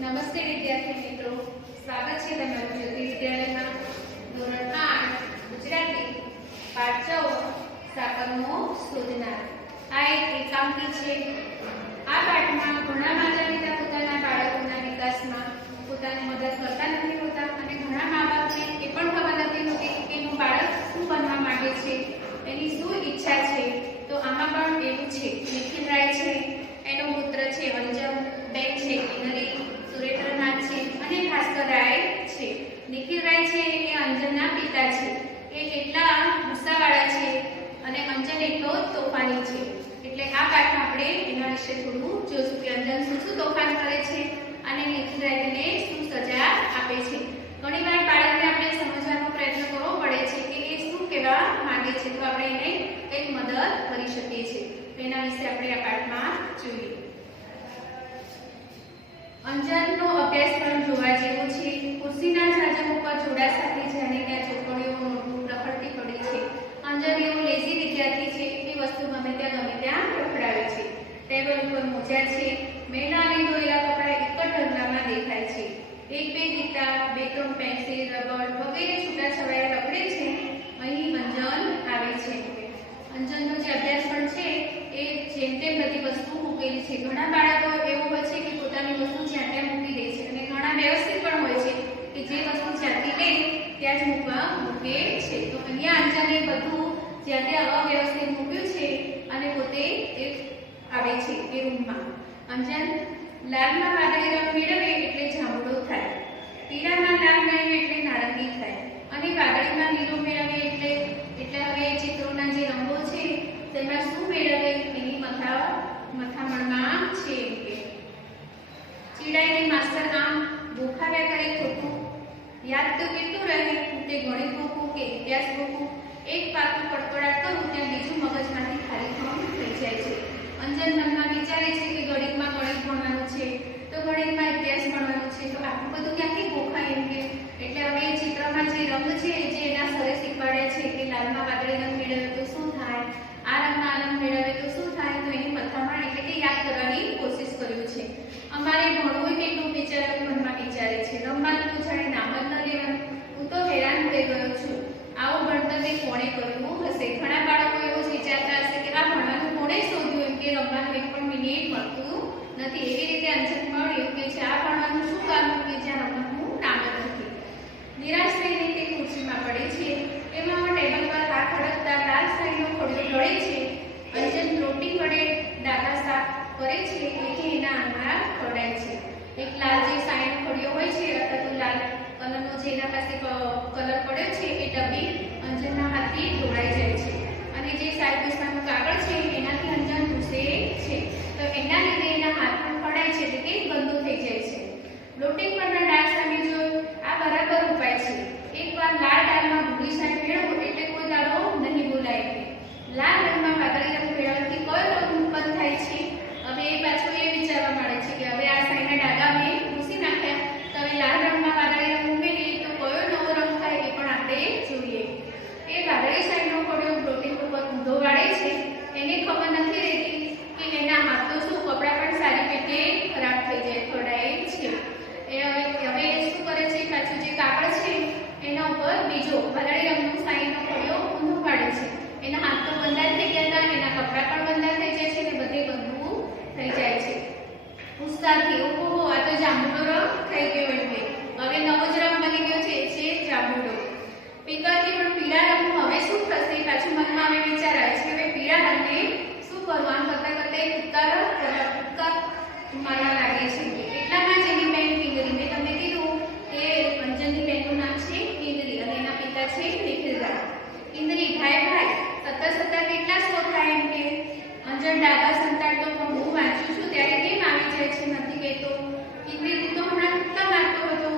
નમસ્તે વિદ્યાર્થી મિત્રો, સ્વાગત છે તમારું જ્યોતિ વિદ્યાલયમાં. ધોરણ 8 ગુજરાતી પાઠ 14 સાકરનો શોધનાર. આ એક એકાંકી છે. આ પાઠમાં ઘણા માતા પિતા પોતાના બાળકોના વિકાસમાં પોતાની મદદ કરતા નથી હોતા અને ઘણા મા બાપને એ પણ ખબર નથી હોતી કે એનું બાળક શું બનવા માંગે છે, એની શું ઈચ્છા છે. તો આમાં પણ એવું છે. નિખિલ રાય છે, એનો પુત્ર છે અંજન, બેન છે કિનરી, સુરેન્દ્રનાથ છે અને ભાસ્કર રાય છે. નિખિલ રાય છે એ અંજનના પિતા છે. એ એટલા ગુસ્સાવાળા છે અને અંજન એટલો તોફાની છે. એટલે આ પાઠમાં આપણે એના વિશે થોડું જોશું કે અંજન શું તોફાન કરે છે અને નિખિલ રાય તેને શું સજા આપે છે. ઘણીવાર બાળકને આપણે સમજવાનો પ્રયત્ન કરવો પડે છે કે એ શું કહેવા માંગે છે, તો આપણે એને કંઈક મદદ કરી શકીએ છીએ. એના વિશે આપણે આ પાઠમાં જોઈએ. અંજનનો અભ્યાસક્રમ જોવા જેવો છે. ખુરશીના છાજમ ઉપર જોડા સાથે જાણે ત્યાં ચોકડીઓ નોટબુક રખડતી પડી છે. અંજન એવો લેઝી વિદ્યાર્થી છે કે વસ્તુ ગમે ત્યાં રખડાવે છે. ટેબલ ઉપર મોજા છે. મેલા અને ધોયેલા કપડા એક જ ઢગલામાં દેખાય છે. એક બે ગીતા, બે ત્રણ પેન્સિલ, રબર વગેરે છૂટાછવાયા રખડે છે. અહીં અંજન આવે છે. અંજનનો જે અભ્યાસક્રમ છે એ જેમ તેમ બધી વસ્તુ મૂકેલી છે. ઘણા બાળકો એવું હોય છે કે પોતાની વસ્તુ જ્યાં ત્યાં મૂકી દે છે અને ઘણા વ્યવસ્થિત પણ હોય છે કે જે વસ્તુ જ્યાંથી લે ત્યાં જ મૂકે છે. તો અહીંયા અંજને બધું જ્યાં ત્યાં અવ્યવસ્થિત મૂક્યું છે અને પોતે આવે છે એ રૂમમાં. અંજન લાલમાં વાદળી રંગ મેળવે એટલે જાંબુડો થાય, પીળામાં લાલ મેળવે એટલે નારંગી થાય અને વાદળીમાં લીલો મેળવે એટલે હવે ચિત્રોના જે રંગો છે તેમાં શું મેળવે એની મથામણમાં છે. એમ કે ચીડાઈને માસ્ટર આમ ભૂખાવ્યા કરે ખોટું, યાદ તો કેટલું રહે તે ગણિત મૂકું કે ઇતિહાસ મૂકું, એક પાકું પડતોડાટ કરું ત્યાં બીજું મગજમાંથી ખાલી થઈ જાય છે. અંજન મનમાં વિચારે છે કે ગણિતમાં ગણિત ભણવાનું છે તો ગણિતમાં ઇતિહાસ ભણવાનું છે, તો આટલું બધું ક્યાંથી ભૂખાય એમ કે. એટલે હવે ચિત્રમાં જે રંગ છે જે એના સરે શીખવાડ્યા છે કે લાલમાં વાદળી રંગ મેળવે તો શું થાય, આ રંગમાં રંગ મેળવે તો શું થાય, તો એની મથામણ એટલે કે યાદ કરવાની કોશિશ કર્યું છે. અમારે ભણવું કેટલું બિચારા મનમાં વિચારે છે, રમવાનું તો જાણે નામ જ ન લેવાનું. હું તો હેરાન થઈ ગયો છું, આવું ભણતર તે કોણે કર્યું હશે. ઘણા બાળકો એવું જ વિચારતા હશે કે આ ભણવાનું કોણે શોધ્યું એમ કે રમવાનું એક પણ મિનિટ મળતું નથી. એવી રીતે અંજન મળ્યું કે છે આ ભણવાનું શું કામ કે જ્યાં રમવાનું નામ જ નથી. નિરાશ થઈને તે ખુરશીમાં પડે છે. એમાં ટેબલ પર હાથ અડકતા લાલ શાહીનો ખોડિયો ઢળે છે. અંજન રોટી વડે ડાઘા સાફ કરે છે એટલે એના આંગળા ખોડાય છે. એક લાલ જે શાહીનો ખોડિયો હોય છે અથવા તો લાલ કલરનો જેના પાસે કલર પડ્યો છે એ ડબ્બી અંજનના હાથથી ઢોળાઈ જાય છે અને જે શાહી પુષ્પાનું કાગળ છે એનાથી અંજન ઘૂસે છે. તો એના લીધે એના હાથ પણ ખોડાય છે એટલે કે ગંદુ થઈ જાય છે. લોટિંગ પરના ડાઘ સામે જોયું, આ બરાબર ઉપાય છે. એકવાર લાલ ડાળમાં ભૂરી શાહી મેળવો એટલે કોઈ દાડો નહીં બોલાય. લાલ રંગમાં વાદળી રંગ મેળવવાથી કયો રંગ ઉત્પન્ન થાય છે. હવે એ પાછું એ વિચારવા માંડે છે કે હવે આ શાહીના ડાઘા મેં ભૂસી નાખ્યા તો હવે લાલ રંગમાં વાદળી રંગ ઉમેરીએ તો કયો નવો રંગ થાય એ પણ આપણે જોઈએ. એ વાદળી શાહીનો ખોડિયો લોટિંગ ઉપર ઊંધો વાળે છે. એને ખબર નથી રહેતી કે એના હાથ તો શું કપડાં પણ સારી રીતે ખરાબ થઈ જાય, ખોડાય છે. હવે શું કરે છે, પાછું જે કાગળ છે એના ઉપર બીજો વાદળી રંગનો શાહીનો ખોડિયો ઊંધો પાડે છે. એના હાથ તો બંધા થઈ ગયા હતા, એના કપડાં પણ બંધા થઈ જાય છે અને બધે ગંદુ થઈ જાય છે. ઉત્સાહથી ઓહો આ તો જાંબુડો રંગ થઈ ગયો એટલે હવે નવો જ રંગ બની ગયો છે જાંબુડો. પિતાજી પણ પીળા રંગનું હવે શું થશે, પાછું મનમાં હવે વિચાર આવે છે હવે પીળા રંગને શું કરવું. આમ કરતા ઉત્કાર મારવા લાગે છે. એટલામાં જ એની બેન કિનરી, મેં તમને કીધું કે અંજનની બેનનું નામ છે કિનરી અને એના પિતા છે નિખિલ રાય. કિનરી ભાઈ સત્તર કેટલા સો થાય એમ કે. અંજન ડાઘા સંતાડતો પણ હું વાંચું છું ત્યારે કેમ આવી જાય છે નથી કહેતો. કિનરી તો હમણાં કૂદકા મારતો હતો,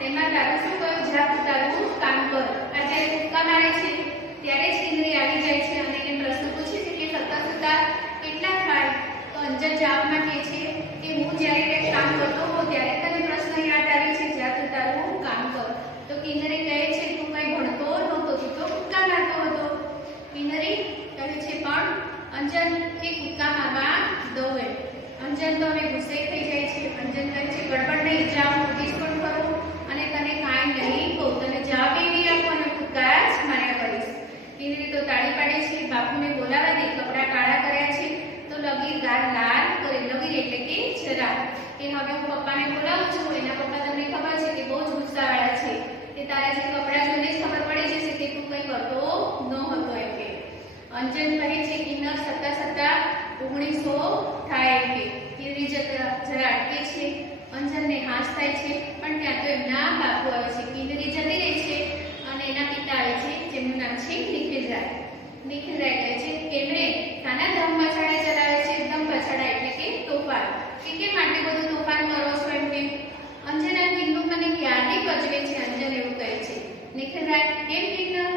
તેમાં તારું શું કહ્યું, જા તારું કામ કર. આ જ્યારે કૂદકા મારે છે ત્યારે જ કિનરી આવી જાય છે અને એને પ્રશ્ન પૂછે છે કે સત્તર કેટલા થાય. તો અંજન જવાબમાં કહે છે કે હું જ્યારે કંઈક કામ કરતો હોઉં ત્યારે તને પ્રશ્ન યાદ આવે છે, જા તું તારું કામ કર. તો કિનરી કહે છે તું કંઈ ભણતો નહોતો, તું તો કૂદકા મારતો હતો. કિનરી કહે છે પણ અંજન એ કૂદકા મારવા દો એમ. અંજન તો હવે ગુસ્સે થઈ જાય છે. અંજન કહે છે ગડબડ નહીં બાપુને બોલાવા દે, કપડા કાળા કર્યા છે તો લગીર ગાર લાલ કરે. લગીર એટલે કે જરા, કે હવે હું પપ્પાને બોલાવું છું. એના પપ્પા તમને ખબર છે કે બહુ જ ગુસ્સાવાળા છે, કે તારા જે કપડા જોઈને જ ખબર પડી જશે કે તું કંઈ કરતો ન હતો એમ કે. અંજન કહે છે કિન્નર સત્તા સત્તા 1900 થાય એમ કે. કિન્નરી જરા અટકે છે, અંજનને હાશ થાય છે, પણ ત્યાં તો એમના બાપુ આવે છે. કિન્નરી જતી રહે છે અને એના પિતા આવે છે, જેમનું નામ છે નિખિલરાય. નિખિલરાય કહે છે કે એમણે નાના ધમ પછાડા ચલાવે છે. ધમ પછાડા એટલે કે તોફાન, કે કેમ આટલું બધું તોફાન કરો છો એમ કે. અંજન આ કિન્નર મને ક્યારથી કચવે છે, અંજન એવું કહે છે. નિખિલરાય કેમ કિન્નર?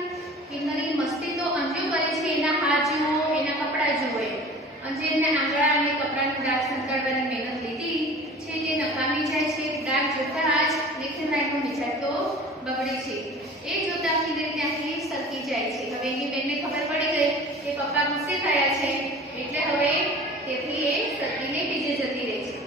કિન્નરી મસ્તી તો અંજુ કરે છે, એના હાથ જુઓ, એના કપડા જુઓ. અંજનને આંગળા અને કપડાનું ડાઘ સંતાડવાની મહેનત લીધી છે તે નકામી જાય છે. ડાઘ જોતા જ નિખિલરાયનો મિજાજ તો બગડે છે. એ જોતા કિન્નરી ત્યાંથી સરકી જાય છે. હવે એની બેનને ખબર પડી ગઈ કે પપ્પા ગુસ્સે થયા છે, એટલે હવે તેથી એ સરકીને બીજે જતી રહે છે.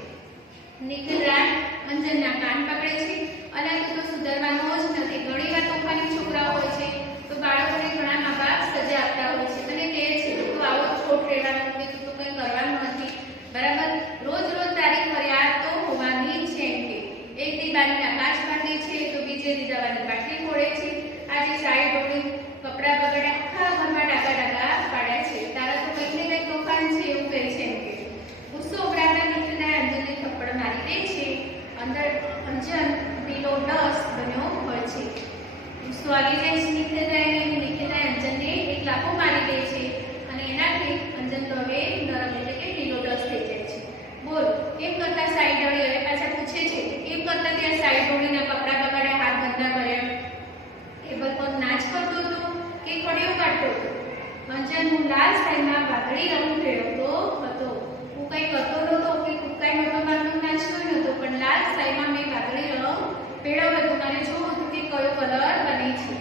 નિખિલરાય અંજનના કાન પકડે છે. અલા તું તો સુધરવાનો જ નથી. ઘણીવાર તોફાની છોકરાઓ હોય છે તો બાળકોને ઘણા મા બાપ સજા આપતા હોય છે અને કહે છે તું આવો છોડ રહેવાનો, કે તું તો કંઈ કરવાનું નથી, બરાબર? રોજ રોજ તારી ફરિયાદ તો હોવાની જ છે એમ કે. એક દીવાનીના કાચ ભાંગે છે તો બીજે દીવાની બાટલી ફોડે છે. આજે સાડી ડોળી કપડા બગડ્યા, આખા ઘરમાં ડાગા ડાગા પાડ્યા છે. તારા તો કંઈક ને કંઈક તોફાન છે એવું કહે છે એમ કે. ગુસ્સો ઉભરાતા નિખિલરાય અંજનને થપ્પડ મારી દે છે. અંદર અંજન પીલો ડસ બન્યો હોય છે. ગુસ્સો આવી જાય છે નિખિલરાયને. નિખિલરાય અંજનને એક લાફો મારી દે છે અને એનાથી અંજન તો હવે નરમ એટલે કે પીલો ડસ થઈ જાય છે. બોલ કેમ કરતા સાઈ ડોળી? હવે પાછા પૂછે છે કેમ કરતા ત્યાં સાઈ ડોળીના કપડા બગાડ્યા, હાથ ગંદા કર્યા? ટેબલ પર નાચ કરતો હતો કે ખડિયો કાઢતો હતો? અંજન હું લાલ સાઈમાં વાદળી રંગ ફેરવતો હતો. હું કંઈ કરતો નહોતો કે કુકાઈ મોટો મારનો નાચતો નહોતો, પણ લાલ સાઈમાં મેં વાદળી રંગ ફેરવ્યો હતો. મારે જોવું હતું કે કયો કલર બને છે.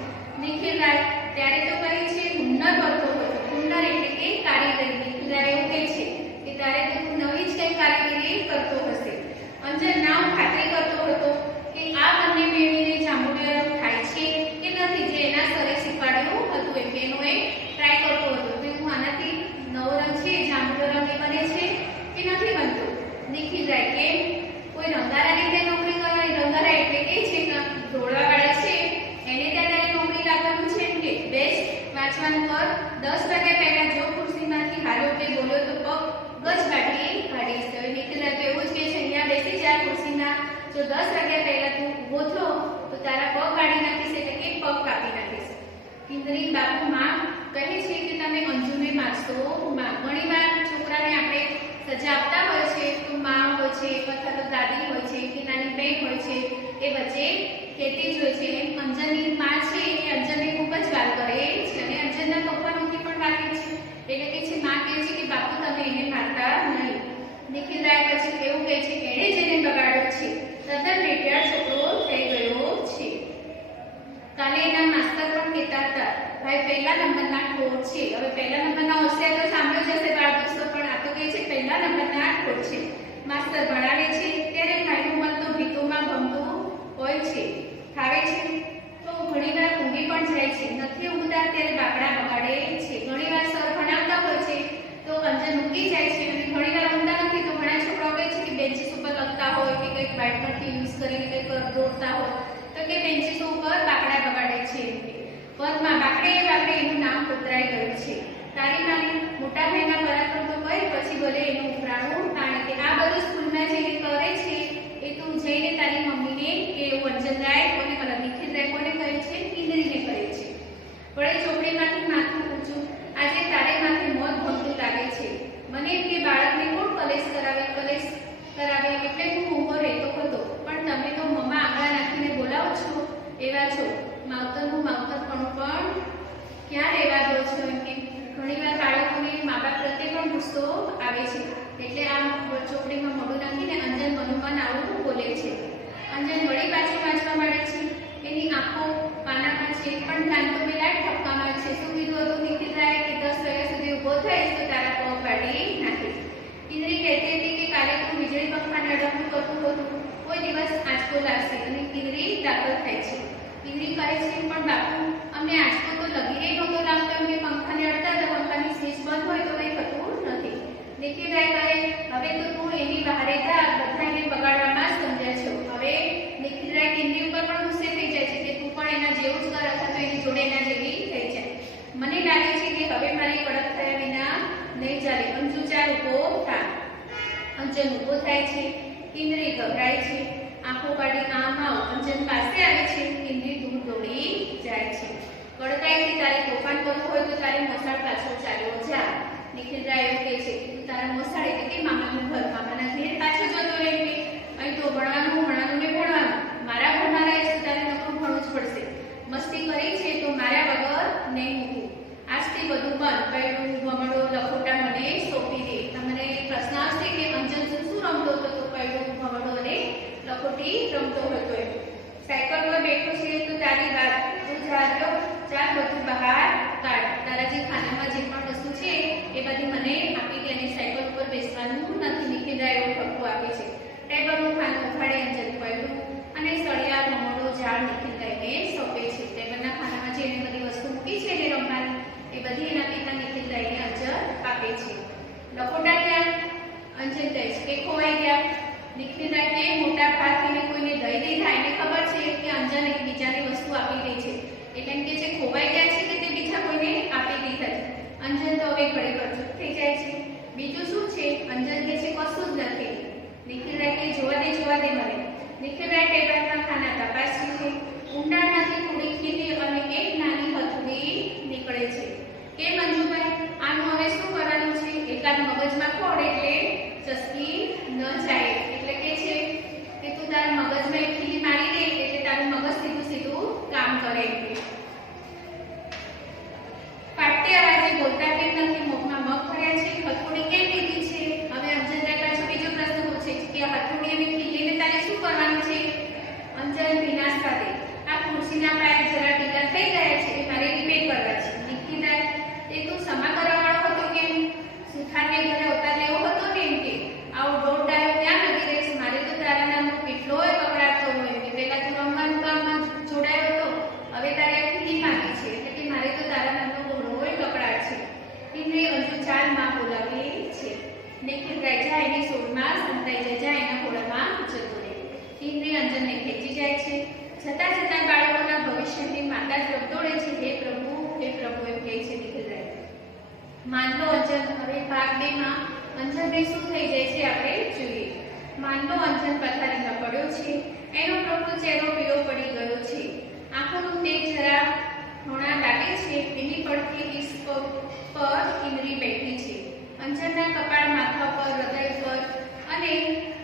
નિખિલરાય ત્યારે તો કહે છે હુન્નર કરતો હતો. હુન્નર એટલે કે કારીગરી. નિખિલરાય એવું કહે છે કે ત્યારે તો તું નવી જ કંઈ કારીગરી કરતો હશે. અંજન ના હું ખાતરી કરતો હતો કે આ બંને મેળવીને જાંબુડિયો રંગ થાય છે કે નથી, જે એના સરે શીખવાડ્યું હતું એમ કે એનો એ ટ્રાય કરતો હતો કે હું આનાથી નવો રંગ છે જાંબુડિયો રંગ એ બને છે કે નથી બનતો. નિખિલરાય કે કોઈ રંગારા રીતે નોકરી કરવાની? રંગારા એટલે કે છે કે દોડવાવાળા છે એને ત્યાં તારે નોકરી લાગવાનું છે એમ કે. બેસ્ટ વાંચવાનું કર. 10 વાગ્યા પહેલા જો ખુરશીમાંથી હાલ્યો કે બોલ્યો તો પગ ગજ બાટી કાઢીશ. હવે નિખિલરાય તો એવું જ કે છે અહીંયા બેસી જા ખુરશીમાં. જો 10 વાગ્યા પહેલા તું ઊભો થયો તો તારા પગ કાઢી નાખીશ, એટલે કે પગ કાપી નાખીશ. કિન્નરી બાપુ માં કહે છે કે તમે અંજુને મારશો. ઘણીવાર છોકરાને આપણે સજા આપતા હોય છે તો માં હોય છે અથવા તો દાદી હોય છે કે નાની બહેન હોય છે, એ વચ્ચે કહેતી જ હોય છે. અંજનની માં છે એ અંજનને ખૂબ જ વાર કરે છે અને અંજનના તોફાનોથી પણ વાકેફ છે. એટલે કે છે માં કહે છે કે બાપુ તમે એને મારતા નહીં. નિખિલરાય પછી એવું કહે છે કે એણે જેને બગાડ્યો છે તદ્દન રેડિયાળ છોકરો થઈ ગયો છે. કાલે એના માસ્તર પણ કહેતા હતા ભાઈ પહેલા નંબરના ઠોર છે. હવે પહેલા નંબરના હોશિયાર તો સાંભળ્યો જ હશે બાળ દોસ્તો, પણ આ તો કહે છે પહેલા નંબરના ઠોર છે. માસ્તર ભણાવે છે ત્યારે ભાઈનું મન તો ભીતોમાં ભમતું હોય છે. ખાવે છે તો ઘણીવાર ઊંઘી પણ જાય છે. નથી ઊંઘતા ત્યારે બાકડા બગાડે છે. ઘણીવાર સર ભણાવતા હોય છે તો અંજન ઊંઘી જાય છે અને ઘણીવાર ઊંઘતા નથી તો ઘણા છોકરાઓ કહે છે કે બેન્ચીસ ઉપર લખતા હોય કે કંઈક વ્હાઇટ પરથી યુઝ કરીને કંઈક દોરતા હોય તો કે બેન્ચીસ ઉપર બાકડા બગાડે છે. પદમાં બાકડે બાકડે એનું નામ કોતરાઈ ગયું છે. તારી માની મોટા ભાઈના પરાક્રમ તો કહે પછી ભલે એનું ઉપરાણું તાણે કે આ બધું સ્કૂલમાં જઈને કરે છે એ તું જઈને તારી મમ્મીને કે એવું અંજનરાય કોને મતલબ નિખિલરાય કોને કહે છે? કિન્નરીને કહે છે. વળી ચોપડીમાંથી માથું ઊંચું. આજે તારે માથે મોત ભમતું લાગે છે. મને એમ કે બાળકને કોણ કલેશ કરાવે એટલે હું ઊભો રહેતો હતો, પણ તમે તો મમ્મા આંગળા નાખીને બોલાવો છો એવા છો. માવતરનું માવતરપણું પણ ક્યાં રહેવા દો છો એમ કે. ઘણીવાર બાળકોને મા બાપ પ્રત્યે પણ ગુસ્સો આવે છે, એટલે આ ચોપડીમાં મોઢું નાખીને અંજન મનોમન આવું બોલે છે. અંજન વળી પાછું વાંચવા માંડે છે. એની આંખો પાનામાં છે પણ ધ્યાન તો પેલા ઠપકામાં છે. શું કીધું હતું નિખિલરાય કે 10 વાગ્યા સુધી ઊભો થઈશ તો તારા પગ કાઢી નાખીશ. કિન્નરી કહેતી હતી કે કાલે તું વીજળી પંખાને અડકતું કરતું હતું, કોઈ દિવસ આંચકો લાગશે. અને કિન્નરી દાખલ થાય છે. કિન્નરી કહે છે પણ બાપુ અમને આંચકો તો લગીરે નહોતો લાગતો એમ કે પંખાને અડતા તો પંખાની સ્વિચ બંધ હોય તો કંઈ થતું નથી. નિખિલરાય કહે હવે તો તું એની બહાર જા, બધા એને બગાડવામાં જ સમજ્યા છો. હવે નિખિલરાય કિન્ની ઉપર પણ ગુસ્સે થઈ જાય છે કે તું પણ એના જેવું જ કર અથવા તો એની જોડે એના જેવી થઈ જાય. મને લાગે છે કે હવે મારી કડક થયા વિના નહીં ચાલે. અંજુ ચાલ ઊભો થા. અંજન ઊભો થાય છે. કિન્નરી ગભરાય છે. આંખો કાઢી આમ આવ અંજન પાસે આવે છે. કિન્નરી દૂર દોડી જાય છે. કડકાઈથી તારે તોફાન કરવું હોય તો તારે મોસાળ પાછળ ચાલ્યો જા. નિખિલરાય એવું કહે છે કે તું તારા મોસાળ એટલે કે મામાનું ઘર, મામાના ઘેર પાછો જતો રહે કે અહીં તો ભણવાનું ને ભણવાનું. મારા ઘરમાં રહીશ તો તારે નકરું ભણવું જ પડશે. મસ્તી કરી છે તો મારા વગર નહીં મૂકું. આજથી બધું બંધ. પૈડું ભમડો લખોટા મને સોંપી દે. તમને પ્રશ્ન આવશે કે અંજન શું રમતો હતો? તો પૈડું ભમડો અને લખોટી રમતો હતો. એમ સાયકલ પર બેઠો છે તો તારી વાત તું જાજો ચાલ બધું બહાર કાઢ. તારા જે ખાનામાં જે પણ વસ્તુ છે એ બધી મને આપી દે અને સાયકલ ઉપર બેસવાનું નથી. નિખિલરાય એવો ઠપકો આપે છે. ટેબલનું ખાનું ઉખાડે અંજન પૈડું અને સળિયા ભમડો ઝાડ નિખિલરાયને સોંપે છે. ટેબલના ખાનામાં જે એને બધી વસ્તુ મૂકી છે એને રમવાની એ બધી એના પિતા નિખિલરાયને અંજન આપે છે. લખોટા ક્યાં? અંજન કહે છે કે ખોવાઈ ગયા. નિખિલરાય કે મોટા ભાગીને કોઈને દઈ દીધા. એને ખબર છે કે અંજન એકબીજાને વસ્તુ આપી દે છે એટલે એમ કે છે ખોવાઈ ગયા છે કે તે બીજા કોઈને આપી દીધા છે. અંજન તો હવે ખરેખર ચૂપ થઈ જાય છે. બીજું શું છે? અંજન કે છે કશું જ નથી. નિખિલરાય કે જોવા દે મને. નિખિલરાય ટેબલના ખાના તપાસે છે. ઊંડાણમાંથી થોડી ખીલી અને એક નાની હથોડી નીકળે છે. કે મંજુભાઈ આનું હવે શું કરવાનું છે? એકાદ મગજમાં ખોડ એટલે ચસકી ન જાય. એટલે કે છે કે તું તારા મગજમાં એક ખીલી મારી દે એટલે તારું મગજ સીધું કામ કરે. પાટે અવાજે બોલતા કેમ નથી? મુખમાં મગ ભર્યા છે. હથોડી કેમ લીધી છે? હવે અંજન પાછો બીજો પ્રશ્ન પૂછે છે કે હથોડી અને ખીલીને તારે શું કરવાનું છે? અંજન વિનાશ સાથે આ ખુરશીના પાયા જરા ઢીલા થઈ ગયા છે એ મારે રિપેર કરવા છે. નિખિલરાય એ તું સમા કરવાવાળો હતો કેમ? સુથારને ઘરે અવતાર લેવો હતો ને એમ કે આવો દોઢ ડાયો ક્યાં લગી રહીશ? મારે તો તારા નામનો કેટલોય કકડાટ થયો હોય કે પહેલા તું રમવાનું કામમાં જોડાયો હતો, હવે તારે આ ખીલી માંગી છે એટલે કે મારે તો તારા નામનો કેટલોય કકડાટ છે. કિન્નરી અંજુ ચાલ માં બોલાવે છે. નિખિલરાય જાય એની સોળમાં સંતાઈ જાય એના ખોળામાં જતો રહે. કિન્નરી અંજનને ખેંચી જાય છે. જતા જતા બાળકોના ભવિષ્યની માતા જ રબદોડે છે. હે પ્રભુ એમ કહે છે નિખિલરાય. માનલો અંજન. હવે ભાગ 2 માં અંજનને શું થઈ જાય છે આપણે જોઈએ. માનલો અંજન પથારીમાં પડ્યો છે. એનો પ્રભુ ચહેરો પીળો પડી ગયો છે. આંખોનું તેજ જરા ઘણા લાગે છે. એની પડખે ઈસ પર કિન્નરી બેઠી છે. અંજનના કપાળ, માથા પર, હૃદય પર અને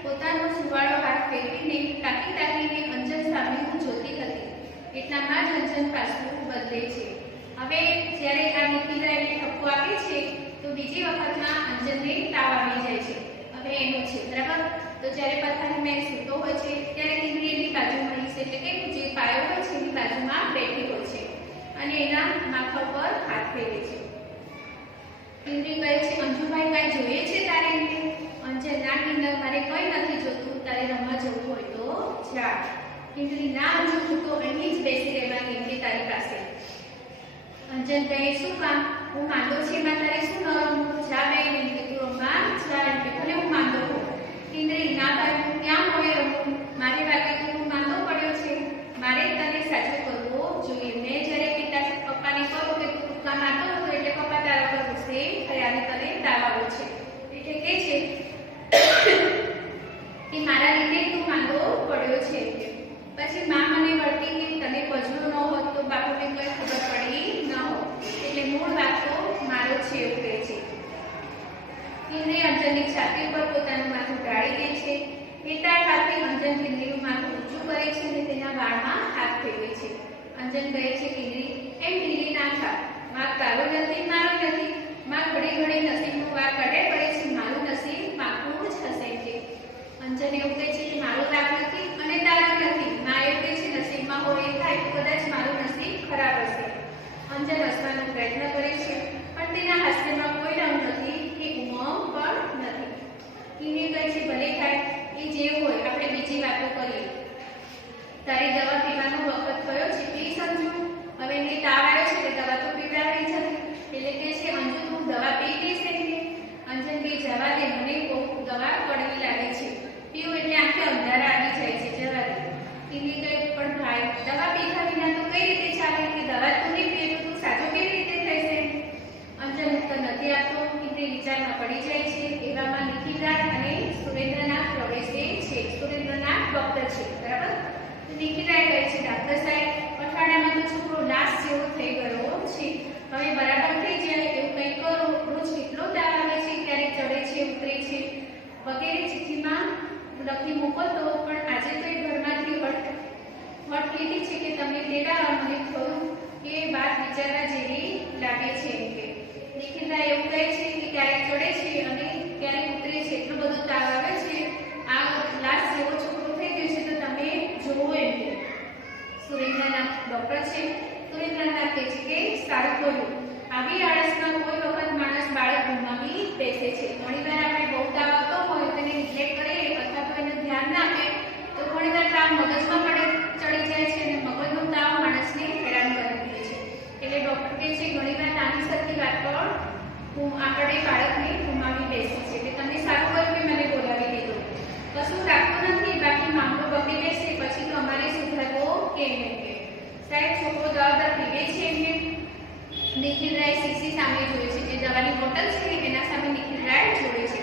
પોતાનો સુવાળો હાથ ફેરવીને તાકીને અંજન સામે જોતી હતી. એટલામાં જ અંજન પાછું બદલે છે. હવે જ્યારે આ નિખિલરાયને ઠપકો આપે છે તો બીજી વખતમાં અંજનને તાવ આવી જાય છે. હવે એનો છે બરાબર. તો જ્યારે પથારીમાં સૂતો હોય છે ત્યારે કિન્નરી એની બાજુમાં છે એટલે કે જે પાયો હોય છે એની બાજુમાં બેઠી હોય છે અને એના માથા પર હાથ ફેરવે છે. કિન્નરી કહે છે અંજુભાઈ કાંઈ જોઈએ છે તારે? અંજન ના કિન્નર મારે કંઈ નથી જોતું. તારે રમવા જવું હોય તો જા. કિન્નરી ના અંજુ હું તો અહીં જ બેસી રહેવાની એમ કે તારી પાસે. અંજન કહે શું કામ? હું માંદો છે એમાં તારે શું ન રમવું? જા બેન એમ કે તું રમવા જા એમ કે ભલે હું માંદો હોઉં. કિન્નરી ના ભાઈ હું ક્યાં હવે રમું? મારે વાગે તો હું માંદો પડ્યો છે. મારે તને સાચો કરવો જોઈએ. મેં જ્યારે પપ્પાને કહ્યું કે તું ટૂંકા માંદો હતો એટલે પપ્પા તારા પર ગુસ્સે થયા અને તને તાવ આવ્યો છે. એટલે કે છે કે મારા લીધે તું માંદો પડ્યો છે. પછી માં મને વળતી કે તને પજવું ન હોત તો બાપુને કોઈ ખબર પડી ન હોત. એટલે મૂળ વાત તો મારો છે એવું કહે છે. કિન્નરી અંજનની છાતી પર પોતાનું માથું ઢાળી દે છે. પિતા ખાતે અંજન કિન્નરીનું માથું ઊંચું કરે છે અને તેના વાળમાં હાથ ફેરવે છે. અંજન કહે છે કિન્નરી એમ ઢીલી ના થા. વાંક તારો નથી મારો નથી. માં ઘડી ઘડી નસીબનું વાંક કાઢે પડે છે. મારું નસીબ પાકું જ હશે કે અંજન એવું કહે છે કે મારું વાંક નથી અને તારું નથી. માં એવું કહે છે નસીબમાં હોય એ થાય તો કદાચ મારું નસીબ ખરાબ હશે. અંજન હસવાનો પ્રયત્ન કરે છે પણ તેના હાસ્યમાં કોઈ રંગ નથી કે ઉમંગ પણ નથી. કિન્નરી કહે છે ભલે થાય એ જે હોય આપણે બીજી વાતો કરીએ. તારી દવા પીવાનો વખત થયો છે પ્લીઝ અંજુ. હવે એને તાવ આવે છે એટલે દવા તો પીવડાવી જ હતી. એટલે કે છે અંજુ તું દવા પી લઈશ કે? અંજન કે જવા દે, મને બહુ દવા કડવી લાગે છે, પીવું એટલે આંખે અંધારા આવી જાય છે, જવા દે. એને કહે પણ ભાઈ દવા પીધા વિના તો કઈ રીતે ચાલે, કે દવા તું નહીં પીએ તો તું સાચો કેવી રીતે થશે? અંજન ઉત્તર નથી આપતો. એને વિચારમાં પડી જાય છે. એવામાં નિખિલરાય અને સુરેન્દ્રનાથ પ્રવેશે છે. સુરેન્દ્રનાથ ડોક્ટર છે, બરાબર? નિખિલરાય કહે છે ડાક્ટર સાહેબ અઠવાડિયામાં તો છોકરો નાશ જેવો થઈ ગયો છે, હવે બરાબર થઈ જાય એવું કંઈ કરો. રોજ કેટલો તાવ આવે છે, ક્યારેક ચડે છે, ઉતરે છે વગેરે ચિઠ્ઠીમાં લખી મોકલતો, પણ આજે તો એ ઘરમાંથી હટ લીધી છે કે તમને તેડાવવા. મને થયું કે વાત વિચારવા જેવી લાગે છે એમ કે. નિખિલરાય એવું કહે છે કે ક્યારેક ચડે છે અને ક્યારેક ઉતરે છે, એટલો બધો તાવ આવે છે, આ લાશ જેવો છોકરો થઈ ગયો છે, તો તમે જોવો એમ કે. સુરેન્દ્રનાથ ડોક્ટર છે. સુરેન્દ્રનાથ કહે છે કે સારું કહ્યું. આવી આળસમાં કોઈ વખત માણસ બાળક ગુમાવી બેસે છે. ઘણીવાર આપણે બહુ તાવ આવતો હોય તેને નિગ્લેક્ટ કરીએ અથવા તો એને ધ્યાન ના આપે તો ઘણીવાર તાવ મગજમાં ચડી જાય છે અને મગજનો તાવ માણસને હેરાન કરી દે છે. એટલે ડોક્ટર કહે છે ઘણીવાર નાની સરખી વાત પર આપણે બાળકને ગુમાવી બેસીએ છીએ. એટલે તમે સારું કર્યું કે મને બોલાવી દીધો. કશું રાખતું નથી, બાકી મામલો બગડી બેસે પછી તો અમારે સુધારવો કેમ એમ કે. સાહેબ છોકરો દવા પીવે છે એમને. નિખિલરાય શીશી સામે જોવે છે, જે દવાની બોટલ છે એના સામે નિખિલરાય જોવે છે.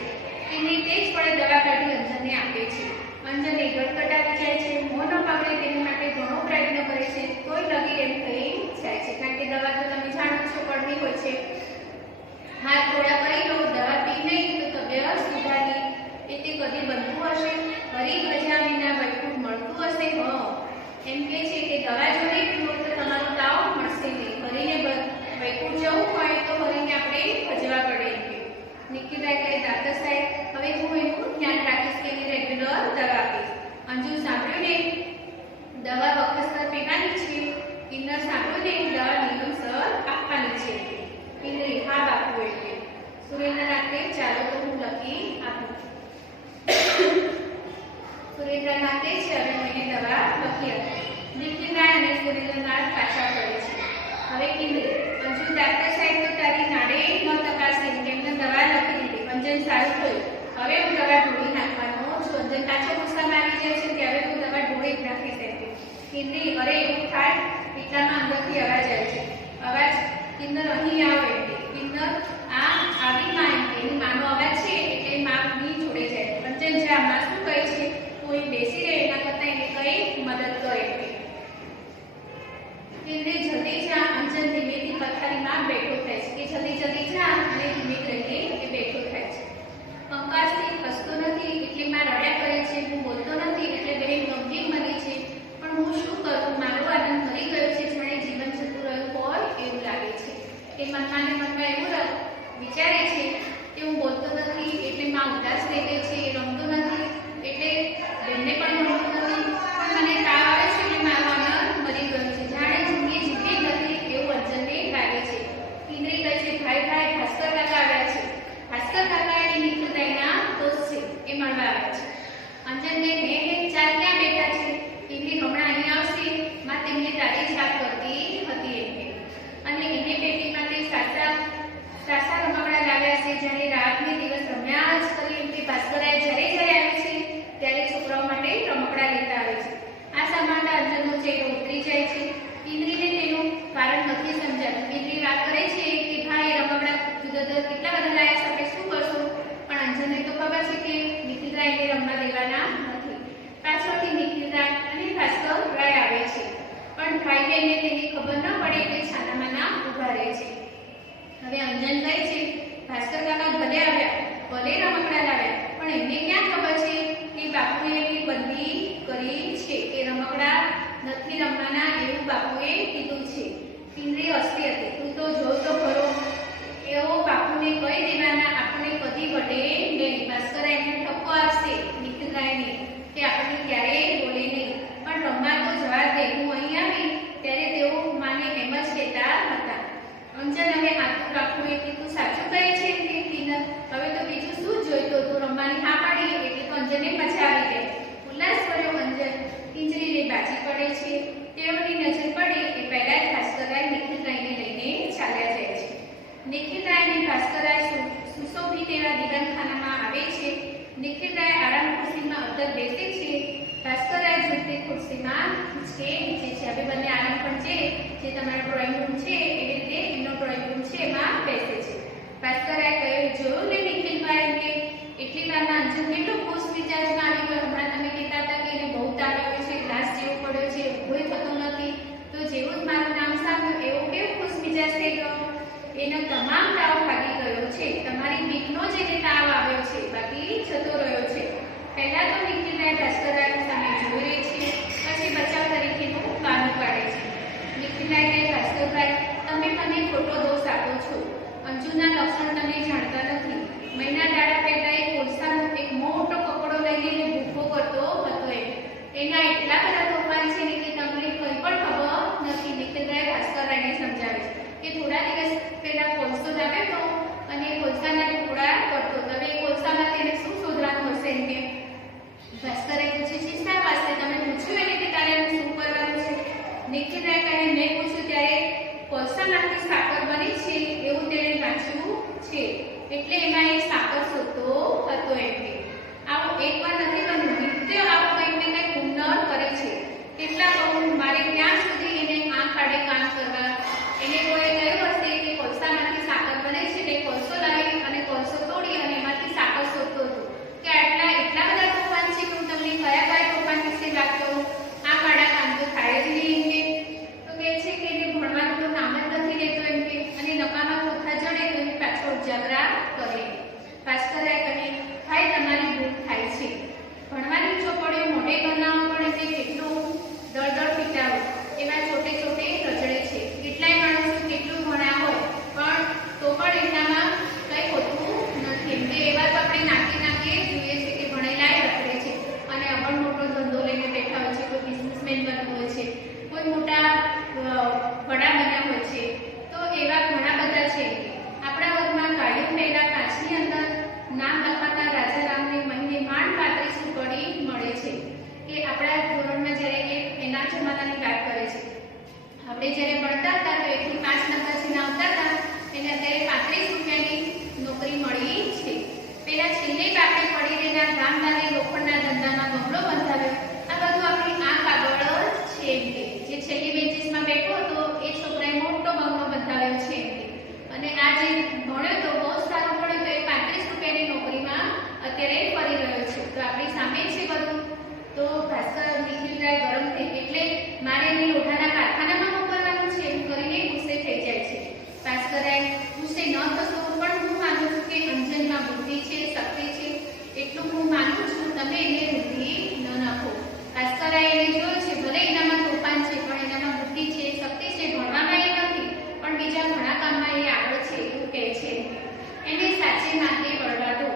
એને તે જ પડે દવા કાઢી અંજનને આપે છે. અંજનને ગટગટ આવી જાય છે, મોં ન પકડે તેની માટે ઘણો પ્રયત્ન કરે છે, તોય લગી એમ થઈ જાય છે, કારણ કે દવા તો તમે જાણો છો કડવી હોય છે. હાથ થોડા કરી લો, દવા પી નહીં તો તબિયત સુધારી એ તે કદી બનતું હશે? હરી ભજા વિના વૈકુંઠ મળતું હશે? એમ કે છે કે દવા જો નહીં પીવો તો તમારો તાવ મળશે નહીં. હરીને વૈકુંઠ જવું હોય તો હરીને આપણે ભજવા પડે એમ કે. નિખિલરાય કહે ડાક્ટર સાહેબ હવે હું એનું ધ્યાન રાખીશ કે એને રેગ્યુલર દવા આપીશ. અંજુ સાંભળ્યું ને, દવા વખતસર પીવાની છે. કિન્નર સાંભળ્યું ને, દવા નિયમસર આપવાની છે. કિન્નરી હા બાપુ એમ કે. સુરેન્દ્રનાથ કહે ચાલો તો હું લખી આપું. સુરેન્દ્રનાથ કહે છે હવે હું એને દવા લખી આપું. નિખિલરાય અને સુરેન્દ્રનાથ પાછા ફરે છે. હવે કિન્નરી અંજુ ડાક્ટર સાહેબ તો તારી નાડે ન તપાસે એમને દવા લખી દીધી. અંજન સારું થયું, હવે હું દવા ઢોળી નાખવાનો છું. અંજન પાછો ગુસ્સામાં આવી જાય છે કે હવે હું દવા ઢોળી જ નાખીશ એમ. કિન્નરી અરે એવું થાય એટલામાં અંદરથી અવાજ આવે છે. અવાજ કિન્નર અહીં આવો એમ કે. કિન્નર આ આવી માં એમ કે. એની માનો અવાજ છે એટલે માં ની જોડે જાય. અંજન જા માં શું કહે છે, કોઈ બેસી રહે એના કરતાં એને કઈ મદદ કરે એમ કે. કિન્નરી જલ્દી જા. અંજન ધીમેથી પથારીમાં બેઠો થાય છે કે જલ્દી જા અને ધીમે કરીને એ બેઠો થાય છે. કંકાસથી હસતો નથી એટલે માં રડ્યા કરે છે. હું બોલતો નથી એટલે બહેન ગંભીર બની છે. પણ હું શું કરું, મારો આનંદ મરી ગયો છે, જાણે જીવન જતું રહ્યું હોય એવું લાગે છે. એ મનમાં ને મનમાં એવું વિચારે છે કે હું બોલતો નથી એટલે માં ઉદાસ થઈ ગઈ છે, એ રમતો નથી એટલે બેનને પણ ગમતું નથી, પણ મને તાવ આવે છે એટલે મારો આનંદ મરી ગયો છે, જાણે જિંદગી જીવી નથી એવું અંજનને લાગે છે. કિન્નરી કહે છે ભાઈ ભાસ્કર કાકા આવ્યા છે. ભાસ્કર કાકા એ નિખિલરાયના દોસ્ત છે, એ મળવા આવ્યા છે. અંજનને હે ચાલ ક્યાં બેઠા છે? કિન્નરી હમણાં અહીં આવશે, માં તેમને તારી જ વાત કરતી હતી એમ કે. અને એને પેટીમાં તે સાસા રમકડા લાવ્યા છે, જ્યારે રાતને દિવસ રમ્યા જ કરી એમ કે. ભાસ્કરાય જ્યારે આવે છે ત્યારે છોકરાઓ માટે રમકડા લેતા આવે છે. આ સાંભળતા અંજનનો ચહેરો ઉતરી જાય છે. કિન્નરીને તેનું કારણ નથી સમજાતું. કિન્નરી વાત કરે છે કે ભાઈ રમકડા જુદા કેટલા બધા લાયા છે, આપણે શું કરશું? પણ અંજનને તો ખબર છે કે નિખિલરાય એને રમવા દેવાના નથી. પાછળથી નિખિલરાય અને ભાસ્કરરાય આવે છે, પણ ભાઈ બહેનને તેની ખબર ન પડે એટલે છાનામાના ઊભા રહે છે. હવે અંજન કહે છે ભાસ્કર કાકા ભલે આવ્યા, ભલે રમકડા લાવ્યા, પણ એમને ક્યાં ખબર છે કે બાપુએ એની બંધી કરી છે કે રમકડા નથી રમવાના એવું બાપુએ કીધું છે. કિન્નરી હસતી હતી. તું તો જો તો ખરો, એવો બાપુને કહી દેવાના આપણે કદી વડે નહીં. ભાસ્કર એમને ઠપકો આપશે નિખિલરાયને કે આપણને ક્યારેય બોલે નહીં, પણ રમવા તો જવા દે. હું અહીં આવી ત્યારે તેઓ માને એમ જ કહેતા હતા. અંજન હવે આતું રાખવું એટલે તું સાચું કહે છે એમ કે. કિન્નર હવે તો બીજું શું જોઈતું, તું રમવાની હા પાડી એટલે તો અંજનને મજા આવી ગઈ. ઉલ્લાસ કર્યો અંજન. કિન્નરીને બાજી પડે છે. તેઓની નજર પડે એ પહેલા જ ભાસ્કર જે તમારો ડ્રોઈંગ રૂમ છે એવી રીતે એમનો ડ્રોઈંગ રૂમ છે એમાં બેસે છે. ભાસ્કરે કહ્યું, જોયું ને નિખિલભાઈ કે એટલી વારમાં અંજુ કેટલો ખુશ મિજાજમાં આવી ગયો. હમણાં તમે કહેતા હતા કે એને બહુ તાવ આવ્યો છે, ગ્લાસ જેવો પડ્યો છે, કોઈ થતો નથી, તો જેવું જ મારું નામ સાંભળ્યું એવો કેવો ખુશ મિજાજ થઈ ગયો. એનો તમામ તાવ ભાગી ગયો છે. તમારી બીકનો જ એને તાવ આવ્યો છે, બાકી જતો રહ્યો છે. પહેલા તો નિખિલભાઈ ભાસ્કરરાયની સામે જોઈ રહી છે, પછી બચાવ તરીકેનું બહાનું કાઢે છે. નિખિલભાઈ કહે, ભાસ્કરભાઈ તમે મને ખોટો દોષ આપો છો. અંજુના લક્ષણ તમે જાણતા નથી. મહિના દાડા પહેલા એક કોલસાનો એક મોટો કપડો લઈને એને ભૂખો કરતો હતો. એના એટલા બધા તોફાન છે ને કે તમને કંઈ પણ ખબર નથી. નિખિલભાઈ ભાસ્કરરાયને સમજાવે છે કે થોડા દિવસ પહેલા કોલસો લાવ્યો હતો અને કોલસાના ટુકડા કરતો હતો. હવે કોલસામાં તેને શું શોધવાનું હશે એમ કે ભાસ્કરે પૂછે છે, શા વાસ્તે તમે પૂછ્યું એને કે તારે શું કરવાનું છે? નિખિલભાઈ કહે, મેં પૂછ્યું ત્યારે કોલસામાંથી સાકર બની છે એવું તેણે વાંચ્યું છે, એટલે એમાં એ સાકર શોધતો હતો. એમ કે આવું એકવાર નથી બન્યું, નિત્ય આવું કંઈક ને કંઈક હુનર કરે છે. કેટલા કહું મારે ક્યાં સુધી એને આંખ આડે કામ કરવા. એને કોઈ કહ્યું હશે કે કોલસામાંથી સાકર બને છે એટલે કોલસો લાવી અને કોલસો તોડી અને એમાંથી સાકર શોધતો હતો. કે એટલા બધા તોફાન છે કે હું તમને કયા તોફાન વિશે વાત કરું? આ મારા કામ તો થાય જ નહીં. એમ તો કહે છે કે એને ભણવાનું તો નામ જ નથી લેતો એમ કે, અને નકામા કોઠા જડે તો એની પાછળ ઉજાગરા કરે. ભાસ્કરરાય કહે, ભાઈ તમારી ભૂલ થાય છે. ભણવાની ચોપડીઓ મોઢે બનાવવા પડે તે કેટલું દળદળ પીટાવું એમાં છોટે છોટે રજડે છે. કેટલાય માણસો કેટલું ભણ્યા હોય પણ તો પણ એમનામાં કંઈ હોતું નથી. એમ કે એવા તો આપણે નાખીએ જોઈએ છે કે ભણેલાય રખડે છે અને અબણ મોટો ધંધો લઈને બેઠા હોય છે, કોઈ બિઝનેસમેન બનવું હોય છે, કોઈ મોટા વડા બન્યા હોય છે. તો એવા ઘણા બધા છે. આપણા વર્ગમાં ગાડીઓ પહેલા કાચની અંદર નામ લખાતા રાજારામને મહિને માંડ 35 રૂપિયા મળે છે. કે આપણા ધોરણમાં જ્યારે કે એના જમાનાની વાત કરે છે. આપણે જ્યારે ભણતા હતા તો 1 થી 5 નંબર જેના આવતા હતા એને અત્યારે 35 રૂપિયાની નોકરી મળી છે. પેલા છેલ્લે આપણે પડી રહેલા ગામડાને લોખંડના ધંધામાં બંગલો બંધાવ્યો. આ બધું આપણી આંખ આગળ છે. એમ કે જે છેલ્લી બેન્ચીસમાં બેઠો હતો એ છોકરાએ મોટો બંગલો બંધાવ્યો છે. એમ કે અને આ જે ભણ્યો તો બહુ સારો ભણ્યો તો એ 35 રૂપિયાની નોકરીમાં અત્યારે ફરી રહ્યો છે. તો આપણી સામે છે બધું. તો ભાસ્કર નિખિલભાઈ ગરમ થઈ એટલે મારે એને લોઢાના કારખાનામાં મોકલવાનું છે એમ કરીને ગુસ્સે થઈ જાય છે. ભાસ્કરરાય ગુસ્સે ન થશો પણ હું માનું છું કે અંજનમાં બુદ્ધિ છે, શક્તિ છે, એટલું હું માનું છું. તમે એને બુદ્ધિ ન નાખો. ભાસ્કરરાય એને જોયું છે ભલે એનામાં તોફાન છે પણ એનામાં બુદ્ધિ છે, શક્તિ છે, ભણવામાં એ નથી પણ બીજા ઘણા કામમાં એ આગળ છે એવું કહે છે. એને સાચે માર્ગે વળવા દો.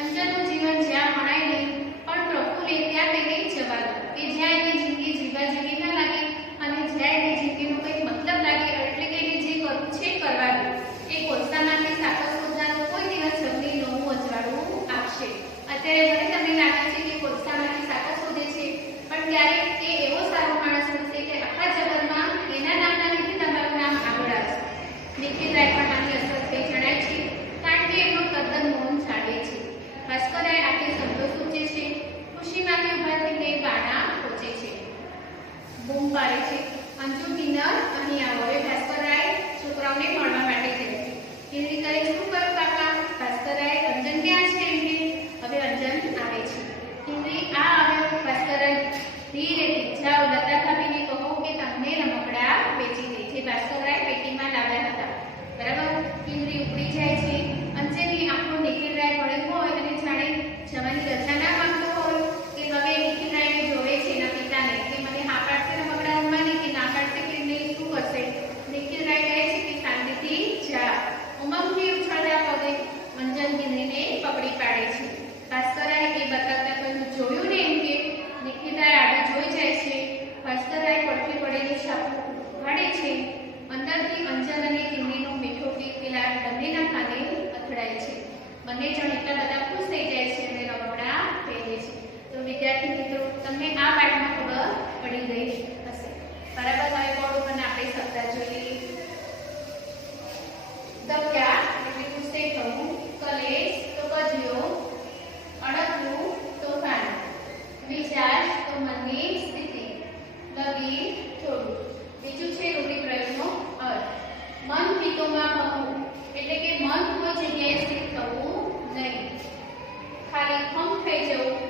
અંજનનું જીવન જ્યાં મણાય નહીં પણ પ્રભુને ત્યાં તેને જવા દો. કે જ્યાં એની જિંદગી જીવા જેવી ના લાગે અને જ્યાં એની જિંદગીનો કંઈક મતલબ લાગે એટલે કે એને જે કરવું છે કરવા દો. એ કોલસામાંથી સાકર શોધનારો કોઈ દિવસ જગની નવું અજવાળું આપશે. અત્યારે મને તમને લાગે છે કે કોલસામાંથી સાકર શોધે છે પણ ક્યારેક એ એવો સારો માણસ હશે કે આખા જગતમાં એના નામના લીધે તમારું નામ આગળ આવશે. નિખિલભાઈ પણ આની અસર થઈ જણાય છે કારણ કે એમનો તદ્દન મૌન ચાલે છે. ભાસ્કરરાય આટલી શબ્દો સૂચે છે. ખુશીમાંથી ઉભા થઈને બાણા પહોંચે છે, બૂમ પાડે છે, અંજુ કિન્નર અહીં આવો. હવે ભાસ્કરરાય છોકરાઓને મળવા માટે જાય છે. કિન્નરી કહે, શું કરું કાકા? ભાસ્કરરાય, અંજન ક્યાં છે? એમ કે હવે અંજન આવે છે. કિન્નરી આ આવ્યો. ભાસ્કરરાય ધીરેથી જાઓ લતા ભાભીને કહો કે તમને રમકડા વેચી દે. જે ભાસ્કરરાય પેટીમાં લાવ્યા હતા બરાબર. કિન્નરી ઉપડી જાય છે. અંજનની આંખો નિખિલરાય ભળેલ હોય અને જાણે જવાની રજા ના માંગતો હોય કે હવે નિખિલરાયને જોવે છે એના પિતાને કે મને હા પાડશે રમકડા રમવાની કે ના પાડશે કે નહીં, શું કરશે? નિખિલરાય કહે છે કે શાંતિથી જા. ઉમંગથી ઉછળતા પગે અંજન કિન્નરીને પકડી પાડે છે. ભાસ્કરરાય એ બતાવતા કહ્યું, જોયું ને? એમ કે નિખિલરાય આગળ જોઈ જાય છે. ભાસ્કરરાય પડખે પડેલી છાપો ઉઘાડે છે. અંદરથી અંજન અને કિન્નરીનો મીઠો કેક પેલા બંનેના કાને અથડાય છે. બંને જણ એટલા બધા ખુશ થઈ જાય છે અને રમકડા પહેરે છે. તો વિદ્યાર્થી મિત્રો, તમને આ પાઠમાં ખબર પડી ગઈ હશે બરાબર. હવે બોર્ડ ઉપરના આપણે શબ્દ જોઈએ. દક્યા એટલે ગુસ્સે થવું, કલેશ તો કજિયો, અડકવું તો ખાનું, વિચાર તો મનની સ્થિતિ, લગી થોડું, બીજું છે રૂઢિપ્રયોગનો અર્થ. મન હિતોમાં ભમવું એટલે કે મન કોઈ જગ્યાએ સ્થિત થવું નહીં. ખાલી ખમ થઈ જવું